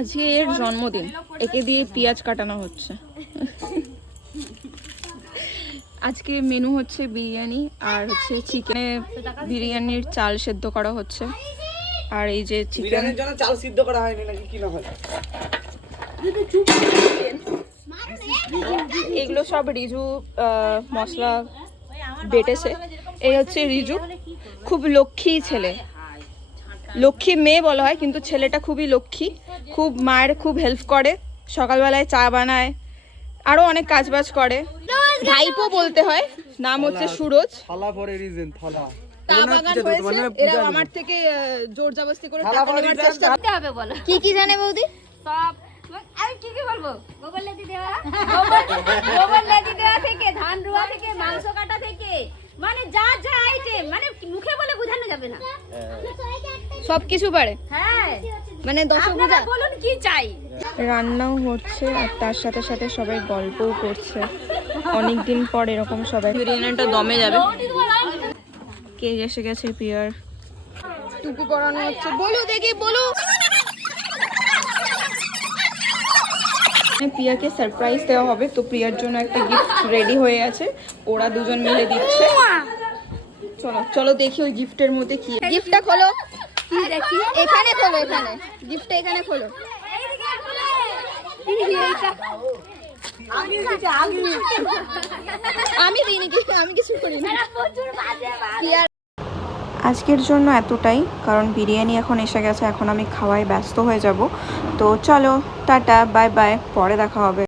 আজকে এর জন্মদিন, একে দিয়ে পেঁয়াজ কাটানো হচ্ছে। আজকে মেনু হচ্ছে বিরিয়ানি আর হচ্ছে চিকেনে বিরিয়ানির চাল সেদ্ধ করা হচ্ছে। আর এই যে চিকেন চাল সিদ্ধ করা হয়নি নাকি কি না হয়, এগুলো সব রিজু মশলা বেটেছে। এই হচ্ছে রিজু, খুব লক্ষ্মী ছেলে, লক্ষ্মী মেয়ে বলা হয় কিন্তু ছেলেটা খুবই লক্ষ্মী, খুব মায়ের খুব হেল্প করে, সকালবেলায় চা বানায়, আরো অনেক কাজবাজ করে। ভাইপো বলতে হয়, নাম হচ্ছে সুরজ। চা বাগান হয়েছে, এরা আমার থেকে জোর জবরদস্তি করে টাকা নেওয়ার চেষ্টা করতে হবে। বলো কি কি জানে বৌদি? সব আমি কি বলবো, গোবর লেদি দেওয়া, গোবর লেদি দেওয়া থেকে ধান রুয়া থেকে মাংস কাটা থেকে মানে যা যা আইটেম মানে মুখে বলে বোঝানো যাবে না, সবকিছু পারে। হ্যাঁ মানে দশভুজা। বলুন কি চাই। রান্নাও হচ্ছে আর তার সাথে সাথে সবাই গল্পও করছে। অনেকদিন পর এরকম সবাই বিরিয়ানিটা দমে যাবে। কে এসে গেছে? পিয়ার টুপি পরানো হচ্ছে। বলো দেখি, বলো। প্রিয়াকে সারপ্রাইজ দেওয়া হবে, তো প্রিয়ার জন্য একটা গিফট রেডি হয়ে আছে, ওরা দুজন মিলে দিচ্ছে। চলো চলো দেখি ওই গিফটের মধ্যে কি। গিফটটা খোলো, কি দেখি? এখানে খোলো, এখানে গিফটটা এখানে খোলো। আমি দিইনি, আমি কিছু করিনি। আজকের জন্য এতটাই, কারণ বিরিয়ানি এখন এসে গেছে, এখন আমি খাওয়ায় ব্যস্ত হয়ে যাব। তো চলো টাটা, বাই বাই, পরে দেখা হবে।